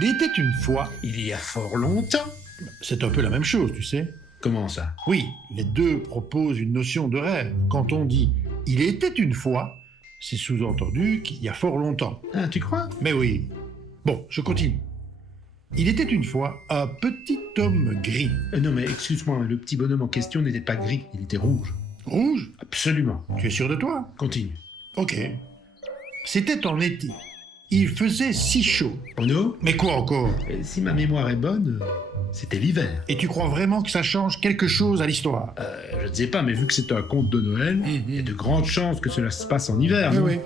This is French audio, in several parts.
Il était une fois, Il y a fort longtemps. c'est un peu la même chose, tu sais. Comment ça? Oui, les deux proposent une notion de rêve. Quand on dit « il était une fois », c'est sous-entendu qu'il y a fort longtemps. Ah, tu crois? Mais oui. Bon, je continue. Il était une fois un petit homme gris. Non mais excuse-moi, le petit bonhomme en question n'était pas gris, il était rouge. Rouge? Absolument. Tu es sûr de toi? Continue. Ok. C'était en été. Il faisait si chaud. Bruno, Mais quoi encore? si ma mémoire est bonne, c'était l'hiver. Et tu crois vraiment que ça change quelque chose à l'histoire? Je ne sais pas, mais vu que c'est un conte de Noël, il y a de grandes chances que cela se passe en hiver, non? Oui.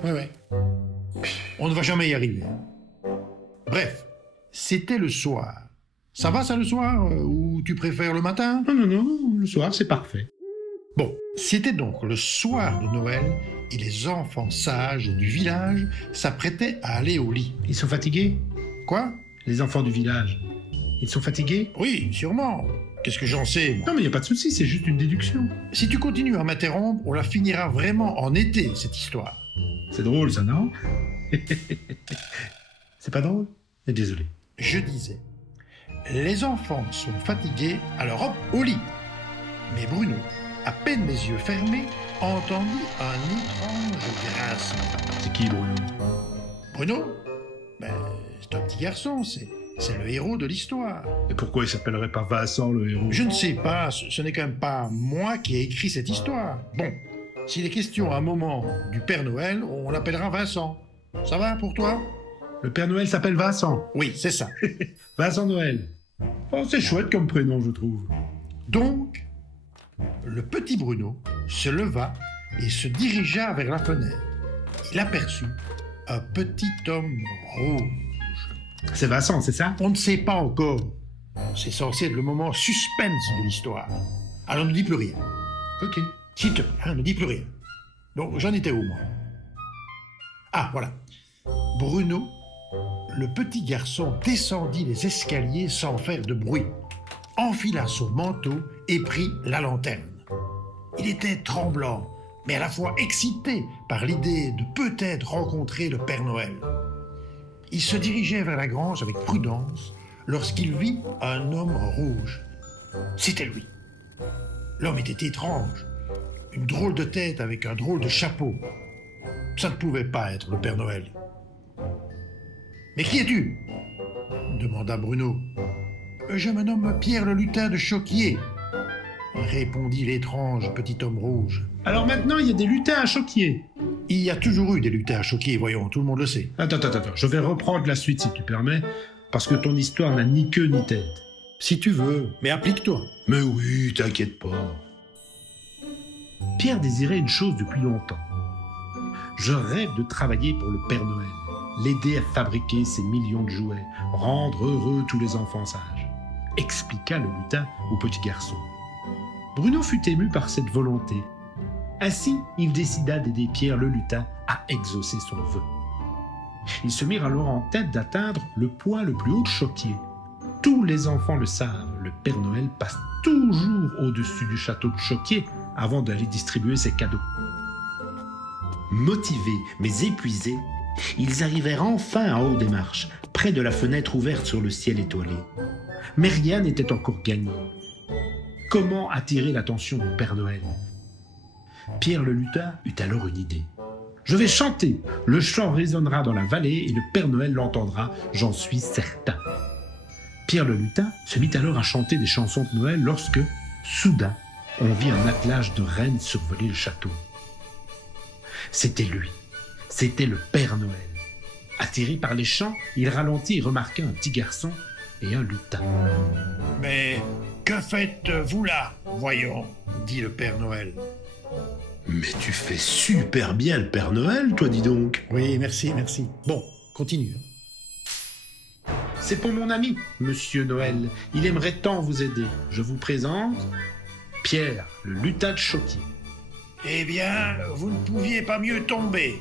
On ne va jamais y arriver. Bref, c'était le soir. Ça va ça le soir? Ou tu préfères le matin? Non, le soir c'est parfait. Bon, c'était donc le soir de Noël et les enfants sages du village s'apprêtaient à aller au lit. Ils sont fatigués? Quoi? Les enfants du village. Ils sont fatigués? Oui, sûrement. Qu'est-ce que j'en sais, moi? Non mais il n'y a pas de souci, c'est juste une déduction. Si tu continues à m'interrompre, on la finira vraiment en été, cette histoire. C'est drôle ça, non? C'est pas drôle? Désolé. Je disais, les enfants sont fatigués, alors hop, au lit. Mais Bruno, à peine les yeux fermés, entendit un étrange grincement. C'est qui Bruno? Bruno? Ben, c'est un petit garçon, c'est le héros de l'histoire. Et pourquoi il s'appellerait pas Vincent le héros? Je ne sais pas, ce n'est quand même pas moi qui ai écrit cette histoire. Bon, s'il est question à un moment du Père Noël, on l'appellera Vincent. Ça va pour toi? Le Père Noël s'appelle Vincent. Oui, c'est ça. Vincent Noël. Oh, c'est chouette comme prénom, je trouve. Donc, le petit Bruno se leva et se dirigea vers la fenêtre. Il aperçut un petit homme rouge. C'est Vincent, c'est ça? On ne sait pas encore. C'est censé être le moment suspense de l'histoire. Alors ne dis plus rien. Ok. S'il te plaît, ne dis plus rien. Donc j'en étais où, moi? Ah, voilà. Bruno, le petit garçon, descendit les escaliers sans faire de bruit, enfila son manteau et prit la lanterne. Il était tremblant, mais à la fois excité par l'idée de peut-être rencontrer le Père Noël. Il se dirigeait vers la grange avec prudence lorsqu'il vit un homme rouge. C'était lui. L'homme était étrange. Une drôle de tête avec un drôle de chapeau. Ça ne pouvait pas être le Père Noël. « Mais qui es-tu » demanda Bruno. « Je me nomme Pierre le lutin de Choquier » répondit l'étrange petit homme rouge. Alors maintenant, il y a des lutins à Choquier. Il y a toujours eu des lutins à Choquier, voyons, tout le monde le sait. Attends, je vais reprendre la suite si tu permets, parce que ton histoire n'a ni queue ni tête. Si tu veux, mais applique-toi. Mais oui, t'inquiète pas. Pierre désirait une chose depuis longtemps. Je rêve de travailler pour le Père Noël, l'aider à fabriquer ses millions de jouets, rendre heureux tous les enfants sages, expliqua le lutin au petit garçon. Bruno fut ému par cette volonté. Ainsi, il décida d'aider Pierre le lutin à exaucer son vœu. Ils se mirent alors en tête d'atteindre le point le plus haut de Choquier. Tous les enfants le savent, le Père Noël passe toujours au-dessus du château de Choquier avant d'aller distribuer ses cadeaux. Motivés mais épuisés, ils arrivèrent enfin en haut des marches, près de la fenêtre ouverte sur le ciel étoilé. Mais rien n'était encore gagné. Comment attirer l'attention du Père Noël? Pierre le lutin eut alors une idée. « Je vais chanter, le chant résonnera dans la vallée et le Père Noël l'entendra, j'en suis certain. » Pierre le lutin se mit alors à chanter des chansons de Noël lorsque, soudain, on vit un attelage de rennes survoler le château. C'était lui, c'était le Père Noël. Attiré par les chants, il ralentit et remarqua un petit garçon et un lutin. « Mais que faites-vous là, voyons » dit le Père Noël. « Mais tu fais super bien le Père Noël, toi, dis donc. » Oui, merci. Bon, continue. « C'est pour mon ami, Monsieur Noël. Il aimerait tant vous aider. Je vous présente Pierre, le lutin de Choquier. » Eh bien, vous ne pouviez pas mieux tomber.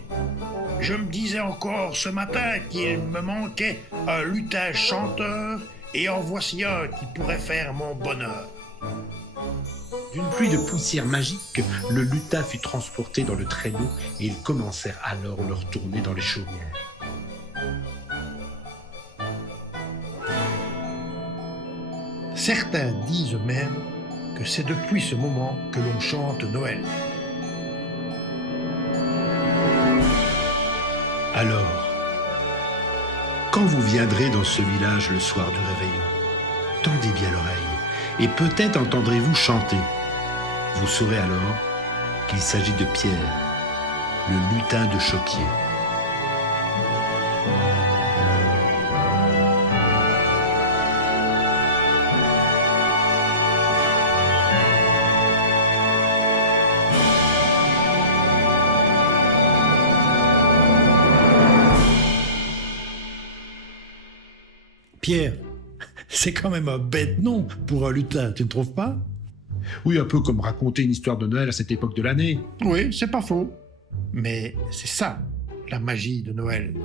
Je me disais encore ce matin qu'il me manquait un lutin chanteur et en voici un qui pourrait faire mon bonheur. D'une pluie de poussière magique, le lutin fut transporté dans le traîneau et ils commencèrent alors leur tournée dans les chaumières. Certains disent même que c'est depuis ce moment que l'on chante Noël. Alors, quand vous viendrez dans ce village le soir du réveillon, tendez bien l'oreille, et peut-être entendrez-vous chanter. Vous saurez alors qu'il s'agit de Pierre, le lutin de Choquier. Pierre, c'est quand même un bête nom pour un lutin, tu ne trouves pas? Oui, un peu comme raconter une histoire de Noël à cette époque de l'année. Oui, c'est pas faux. Mais c'est ça, la magie de Noël.